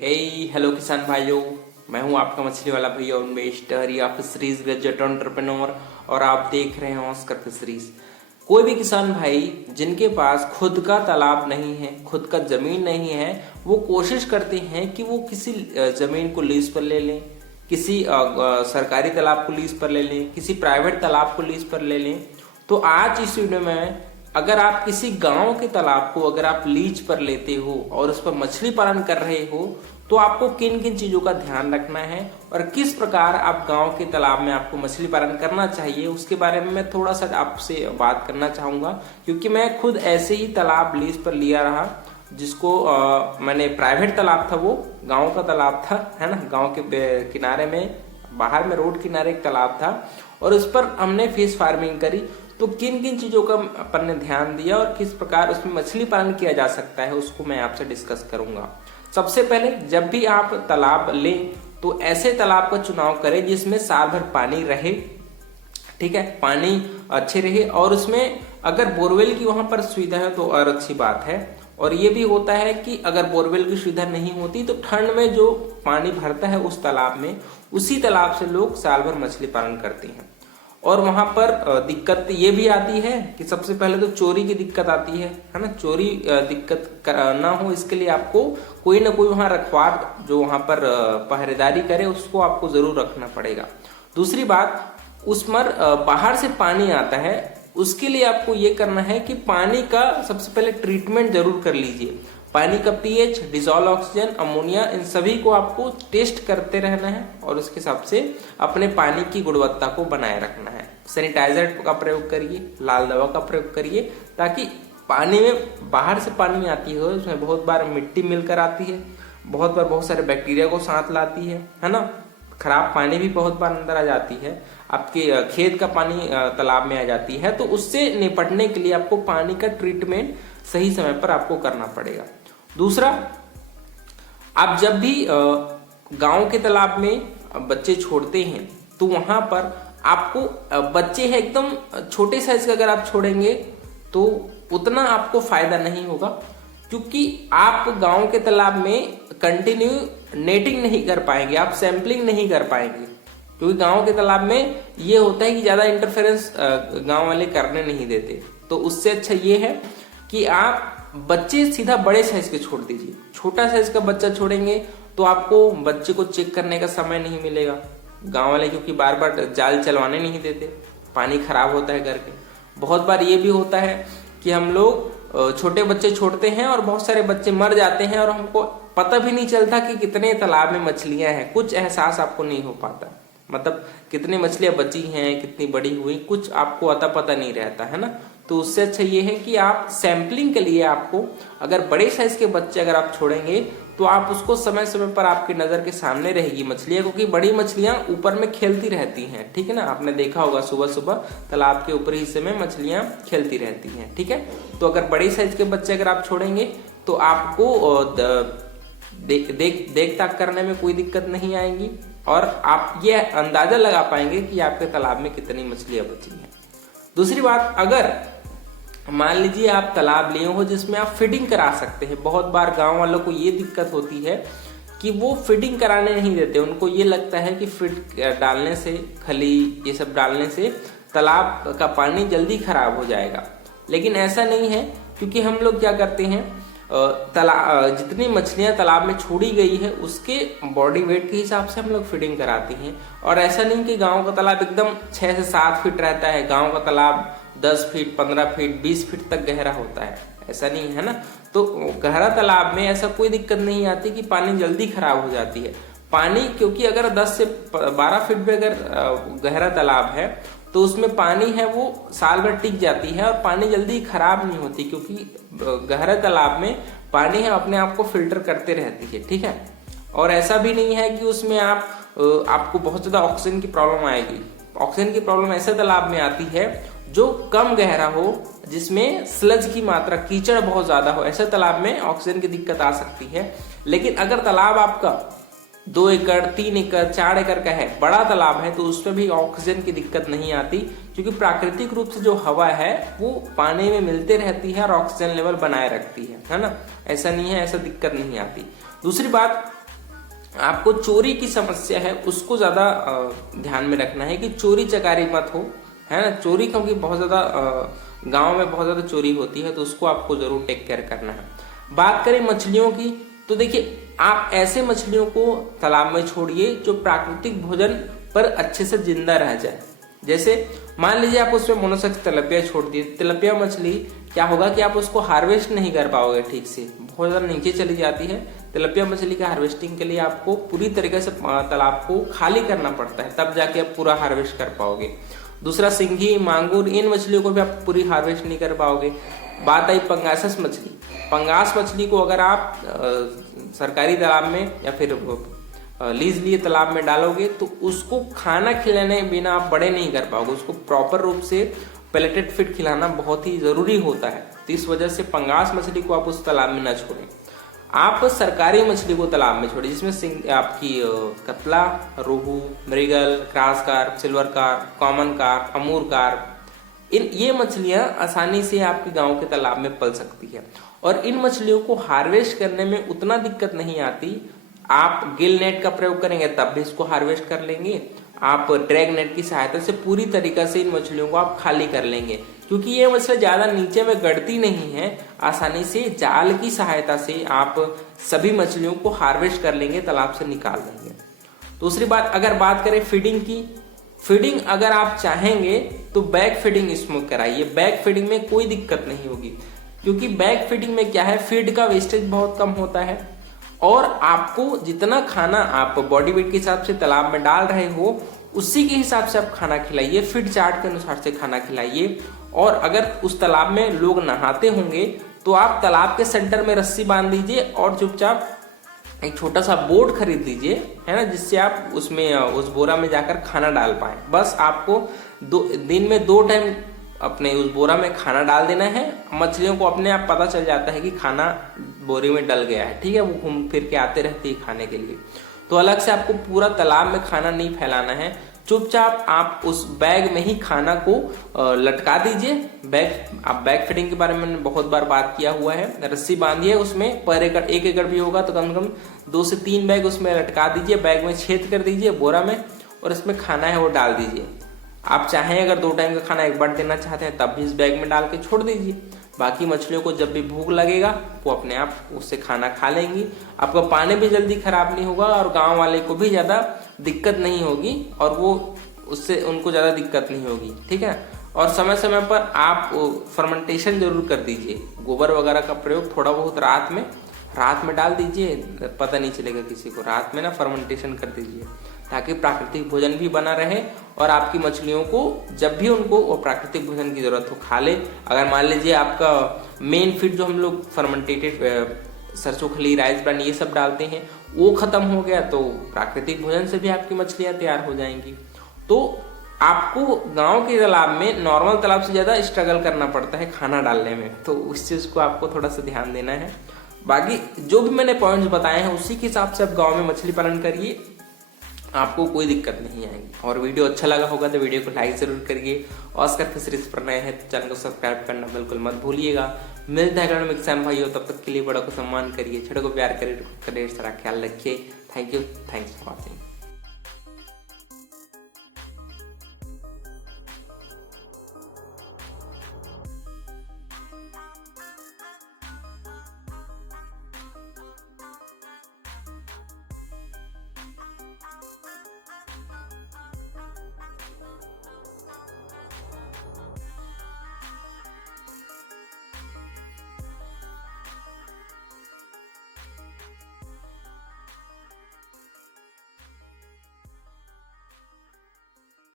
हे hello किसान भाइयों, मैं हूं आपका मछली वाला भैया और इन्वेस्टर या फिशरीज ग्रेजुएट एंटरप्रेन्योर और आप देख रहे हैं ऑस्कर फिशरीज। कोई भी किसान भाई जिनके पास खुद का तालाब नहीं है, खुद का जमीन नहीं है, वो कोशिश करते हैं कि वो किसी जमीन को लीज पर ले लें, किसी सरकारी तालाब को लीज पर ले लें, किसी प्राइवेट तालाब को लीज पर ले लें। तो आज इस वीडियो में अगर आप किसी गांव के तालाब को अगर आप लीज पर लेते हो और उस पर मछली पालन कर रहे हो तो आपको किन किन चीजों का ध्यान रखना है और किस प्रकार आप गांव के तालाब में आपको मछली पालन करना चाहिए, उसके बारे में मैं थोड़ा सा आपसे बात करना चाहूंगा। क्योंकि मैं खुद ऐसे ही तालाब लीज पर लिया रहा, जिसको मैंने प्राइवेट तालाब था, वो गाँव का तालाब था, है ना। गाँव के किनारे में, बाहर में रोड किनारे एक तालाब था और उस पर हमने फिश फार्मिंग करी। तो किन किन चीजों का अपन ने ध्यान दिया और किस प्रकार उसमें मछली पालन किया जा सकता है, उसको मैं आपसे डिस्कस करूंगा। सबसे पहले जब भी आप तालाब लें तो ऐसे तालाब का चुनाव करें जिसमें साल भर पानी रहे, ठीक है, पानी अच्छे रहे। और उसमें अगर बोरवेल की वहां पर सुविधा है तो और अच्छी बात है। और ये भी होता है कि अगर बोरवेल की सुविधा नहीं होती तो ठंड में जो पानी भरता है उस तालाब में, उसी तालाब से लोग साल भर मछली पालन करते हैं। और वहां पर दिक्कत ये भी आती है कि सबसे पहले तो चोरी की दिक्कत आती है ना। चोरी दिक्कत ना हो इसके लिए आपको कोई ना कोई वहां रखवार जो वहां पर पहरेदारी करे उसको आपको जरूर रखना पड़ेगा। दूसरी बात, उसमें बाहर से पानी आता है, उसके लिए आपको ये करना है कि पानी का सबसे पहले ट्रीटमेंट जरूर कर लीजिए। पानी का पीएच, डिजॉल्व ऑक्सीजन, अमोनिया, इन सभी को आपको टेस्ट करते रहना है और उसके हिसाब से अपने पानी की गुणवत्ता को बनाए रखना है। सैनिटाइजर का प्रयोग करिए, लाल दवा का प्रयोग करिए, ताकि पानी में बाहर से पानी आती हो उसमें बहुत बार मिट्टी मिलकर आती है, बहुत बार बहुत सारे बैक्टीरिया को साथ लाती है ना। खराब पानी भी बहुत बार अंदर आ जाती है, आपके खेत का पानी तालाब में आ जाती है। तो उससे निपटने के लिए आपको पानी का ट्रीटमेंट सही समय पर आपको करना पड़ेगा। दूसरा, आप जब भी गांव के तालाब में बच्चे छोड़ते हैं तो वहां पर आपको बच्चे हैं एकदम छोटे साइज का अगर आप छोड़ेंगे तो उतना आपको फायदा नहीं होगा, क्योंकि आप गांव के तालाब में कंटिन्यू नेटिंग नहीं कर पाएंगे, आप सैंपलिंग नहीं कर पाएंगे। क्योंकि गांव के तालाब में ये होता है कि ज्यादा इंटरफेरेंस गांव वाले करने नहीं देते। तो उससे अच्छा ये है कि आप बच्चे सीधा बड़े साइज के छोड़ दीजिए। छोटा साइज का बच्चा छोड़ेंगे तो आपको बच्चे को चेक करने का समय नहीं मिलेगा गांव वाले, क्योंकि बार बार जाल चलवाने नहीं देते, पानी खराब होता है घर के। बहुत बार ये भी होता है कि हम लोग छोटे बच्चे छोड़ते हैं और बहुत सारे बच्चे मर जाते हैं और हमको पता भी नहीं चलता कि कितने तालाब में मछलियां हैं, कुछ एहसास आपको नहीं हो पाता। मतलब कितनी मछलियां बची हैं, कितनी बड़ी हुई, कुछ आपको अता पता नहीं रहता, है ना। तो उससे अच्छा ये है कि आप सैंपलिंग के लिए आपको अगर बड़े साइज के बच्चे अगर आप छोड़ेंगे तो आप उसको समय समय पर आपकी नजर के सामने रहेगी मछलियां, क्योंकि बड़ी मछलियां ऊपर में खेलती रहती हैं, ठीक है ना। आपने देखा होगा सुबह सुबह तालाब के ऊपरी हिस्से में मछलियां खेलती रहती हैं, ठीक है। तो अगर बड़े साइज के बच्चे अगर आप छोड़ेंगे तो आपको देख ताक करने में कोई दिक्कत नहीं आएगी और आप ये अंदाजा लगा पाएंगे कि आपके तालाब में कितनी मछलियां बची हैं। दूसरी बात, अगर मान लीजिए आप तालाब लिए हो जिसमें आप फीडिंग करा सकते हैं। बहुत बार गांव वालों को ये दिक्कत होती है कि वो फीडिंग कराने नहीं देते, उनको ये लगता है कि फीड डालने से, खली ये सब डालने से तालाब का पानी जल्दी खराब हो जाएगा। लेकिन ऐसा नहीं है, क्योंकि हम लोग क्या करते हैं, जितनी मछलियां तालाब में छोड़ी गई है उसके बॉडी वेट के हिसाब से हम लोग फीडिंग कराते हैं। और ऐसा नहीं कि गांव का तालाब एकदम 6 से 7 फीट रहता है, गांव का तालाब 10 फीट, 15 फीट, 20 फीट तक गहरा होता है, ऐसा नहीं है ना। तो गहरा तालाब में ऐसा कोई दिक्कत नहीं आती कि पानी जल्दी खराब हो जाती है पानी, क्योंकि अगर 10 से 12 फीट में अगर गहरा तालाब है तो उसमें पानी है वो साल भर टिक जाती है और पानी जल्दी खराब नहीं होती, क्योंकि गहरे तालाब में पानी है अपने आप को फिल्टर करते रहती है, ठीक है। और ऐसा भी नहीं है कि उसमें आपको बहुत ज्यादा ऑक्सीजन की प्रॉब्लम आएगी। ऑक्सीजन की प्रॉब्लम ऐसे तालाब में आती है जो कम गहरा हो, जिसमें स्लज की मात्रा, कीचड़ बहुत ज्यादा हो, ऐसे तालाब में ऑक्सीजन की दिक्कत आ सकती है। लेकिन अगर तालाब आपका 2 एकड़, 3 एकड़, 4 एकड़ का है, बड़ा तालाब है, तो उसमें भी ऑक्सीजन की दिक्कत नहीं आती, क्योंकि प्राकृतिक रूप से जो हवा है वो पानी में मिलते रहती है और ऑक्सीजन लेवल बनाए रखती है ना। ऐसा नहीं है, ऐसा दिक्कत नहीं आती। दूसरी बात, आपको चोरी की समस्या है उसको ज्यादा ध्यान में रखना है कि चोरी चकारी मत हो, है ना। चोरी क्योंकि बहुत ज्यादा गांव में बहुत ज्यादा चोरी होती है, तो उसको आपको जरूर टेक केयर करना है। बात करें मछलियों की, तो देखिए आप ऐसे मछलियों को तालाब में छोड़िए जो प्राकृतिक भोजन पर अच्छे से जिंदा रह जाए। जैसे मान लीजिए आप उसमें मोनोसेक्स तिलपिया छोड़ दिए, तिलपिया मछली क्या होगा कि आप उसको हार्वेस्ट नहीं कर पाओगे ठीक से, बहुत ज्यादा नीचे चली जाती है। तिलपिया मछली का हार्वेस्टिंग के लिए आपको पूरी तरीके से तालाब को खाली करना पड़ता है, तब जाके आप पूरा हार्वेस्ट कर पाओगे। दूसरा सिंघी, मांगुर, इन मछलियों को भी आप पूरी हार्वेस्ट नहीं कर पाओगे। बात आई पंगासस मछली, पंगास मछली को अगर आप सरकारी तालाब में या फिर लीज लिए तालाब में डालोगे तो उसको खाना खिलाने बिना आप बड़े नहीं कर पाओगे, उसको प्रॉपर रूप से पेलेटेड फीड खिलाना बहुत ही जरूरी होता है। तो इस वजह से पंगास मछली को आप उस तालाब में ना छोड़ें। आप सरकारी मछली को तालाब में छोड़िए, जिसमें आपकी catla, rohu, mrigal, cross carp, silver carp, common carp, Amur carp, ये मछलियां आसानी से आपके गांव के तालाब में पल सकती है। और इन मछलियों को हार्वेस्ट करने में उतना दिक्कत नहीं आती। आप गिल नेट का प्रयोग करेंगे तब भी इसको हार्वेस्ट कर लेंगे, आप ड्रैग नेट की सहायता से पूरी तरीके से इन मछलियों को आप खाली कर लेंगे, क्योंकि ये मछली ज्यादा नीचे में गड़ती नहीं है। आसानी से जाल की सहायता से आप सभी मछलियों को हार्वेस्ट कर लेंगे, तालाब से निकाल लेंगे। दूसरी बात, अगर बात करें फीडिंग की, फीडिंग अगर आप चाहेंगे तो बैग फीडिंग इसमें कराइए। बैग फीडिंग में कोई दिक्कत नहीं होगी, क्योंकि बैग फीडिंग में क्या है, फीड का वेस्टेज बहुत कम होता है और आपको जितना खाना आप बॉडी वेट के हिसाब से तालाब में डाल रहे हो उसी के हिसाब से आप खाना खिलाइए, फीड चार्ट के अनुसार से खाना खिलाइए। और अगर उस तालाब में लोग नहाते होंगे तो आप तालाब के सेंटर में रस्सी बांध दीजिए और चुपचाप एक छोटा सा बोर्ड खरीद लीजिए, है ना, जिससे आप उसमें उस बोरा में जाकर खाना डाल पाए। बस आपको दिन में 2 टाइम अपने उस बोरा में खाना डाल देना है। मछलियों को अपने आप पता चल जाता है कि खाना बोरे में डल गया है, ठीक है, वो घूम फिर के आते रहती है खाने के लिए। तो अलग से आपको पूरा तालाब में खाना नहीं फैलाना है, चुपचाप आप उस बैग में ही खाना को लटका दीजिए। आप बैग फीडिंग के बारे में मैंने बहुत बार बात किया हुआ है। रस्सी बांधिए उसमें, पर एकड़ 1 एकड़ भी होगा तो कम से कम 2 से 3 बैग उसमें लटका दीजिए, बैग में छेद कर दीजिए बोरा में, और इसमें खाना है वो डाल दीजिए। आप चाहें अगर 2 टाइम का खाना एक बार देना चाहते हैं तब भी इस बैग में डाल के छोड़ दीजिए। बाकी मछलियों को जब भी भूख लगेगा वो अपने आप उससे खाना खा लेंगी। आपका पानी भी जल्दी खराब नहीं होगा और गांव वाले को भी ज्यादा दिक्कत नहीं होगी, और वो उससे उनको ज्यादा दिक्कत नहीं होगी, ठीक है। और समय समय पर आप फर्मेंटेशन जरूर कर दीजिए। गोबर वगैरह का प्रयोग थोड़ा बहुत रात में डाल दीजिए, पता नहीं चलेगा किसी को। रात में ना फर्मेंटेशन कर दीजिए ताकि प्राकृतिक भोजन भी बना रहे और आपकी मछलियों को जब भी उनको वो प्राकृतिक भोजन की जरूरत हो खा ले। अगर मान लीजिए आपका मेन फीड जो हम लोग फर्मेंटेटेड सरसों खली, राइस ब्रांड ये सब डालते हैं वो खत्म हो गया तो प्राकृतिक भोजन से भी आपकी मछलियां तैयार हो जाएंगी। तो आपको गांव के तालाब में नॉर्मल तालाब से ज्यादा स्ट्रगल करना पड़ता है खाना डालने में, तो उस चीज को आपको थोड़ा सा ध्यान देना है। बाकी जो भी मैंने पॉइंट्स बताए हैं उसी के हिसाब से आप गांव में मछली पालन करिए, आपको कोई दिक्कत नहीं आएगी। और वीडियो अच्छा लगा होगा तो वीडियो को लाइक जरूर करिए। ऑस्कर फिशरीज पर नए हैं तो चैनल को सब्सक्राइब करना बिल्कुल मत भूलिएगा। मिलते हैं अगले में किसान भाइयों, तब तक के लिए बड़ों को सम्मान करिए, छोटों को प्यार करिए, ढेर सारा ख्याल रखिए। Thank you, thanks for watching.